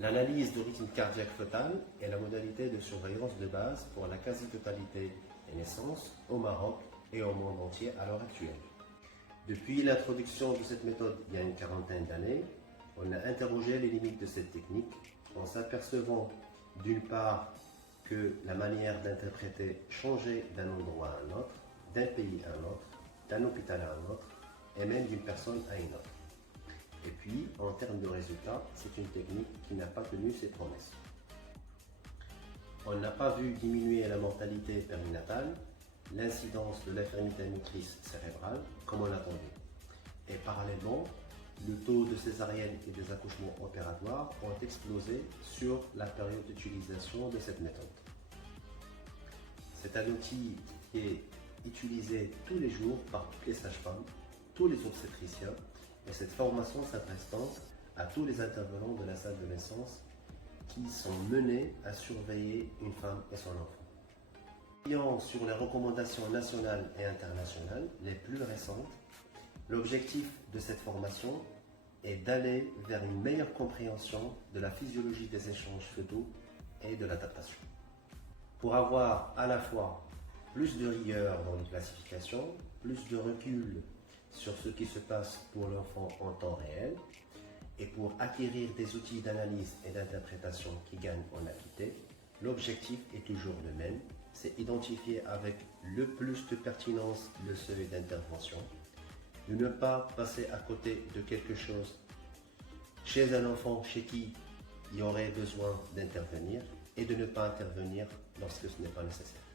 L'analyse de rythme cardiaque fœtal est la modalité de surveillance de base pour la quasi-totalité des naissances au Maroc et au monde entier à l'heure actuelle. Depuis l'introduction de cette méthode il y a une quarantaine d'années, on a interrogé les limites de cette technique en s'apercevant d'une part que la manière d'interpréter changeait d'un endroit à un autre, d'un pays à un autre, d'un hôpital à un autre et même d'une personne à une autre. Et puis, en termes de résultats, c'est une technique qui n'a pas tenu ses promesses. On n'a pas vu diminuer la mortalité périnatale, l'incidence de l'infirmité motrice cérébrale, comme on l'attendait. Et parallèlement, le taux de césarienne et des accouchements opératoires ont explosé sur la période d'utilisation de cette méthode. C'est un outil qui est utilisé tous les jours par toutes les sages-femmes, tous les obstétriciens, et cette formation s'adresse donc à tous les intervenants de la salle de naissance qui sont menés à surveiller une femme et son enfant. Ayant sur les recommandations nationales et internationales les plus récentes, l'objectif de cette formation est d'aller vers une meilleure compréhension de la physiologie des échanges fœtaux et de l'adaptation. Pour avoir à la fois plus de rigueur dans les classifications, plus de recul sur ce qui se passe pour l'enfant en temps réel, et pour acquérir des outils d'analyse et d'interprétation qui gagnent en acuité, l'objectif est toujours le même, c'est identifier avec le plus de pertinence le seuil d'intervention, de ne pas passer à côté de quelque chose chez un enfant chez qui il y aurait besoin d'intervenir et de ne pas intervenir lorsque ce n'est pas nécessaire.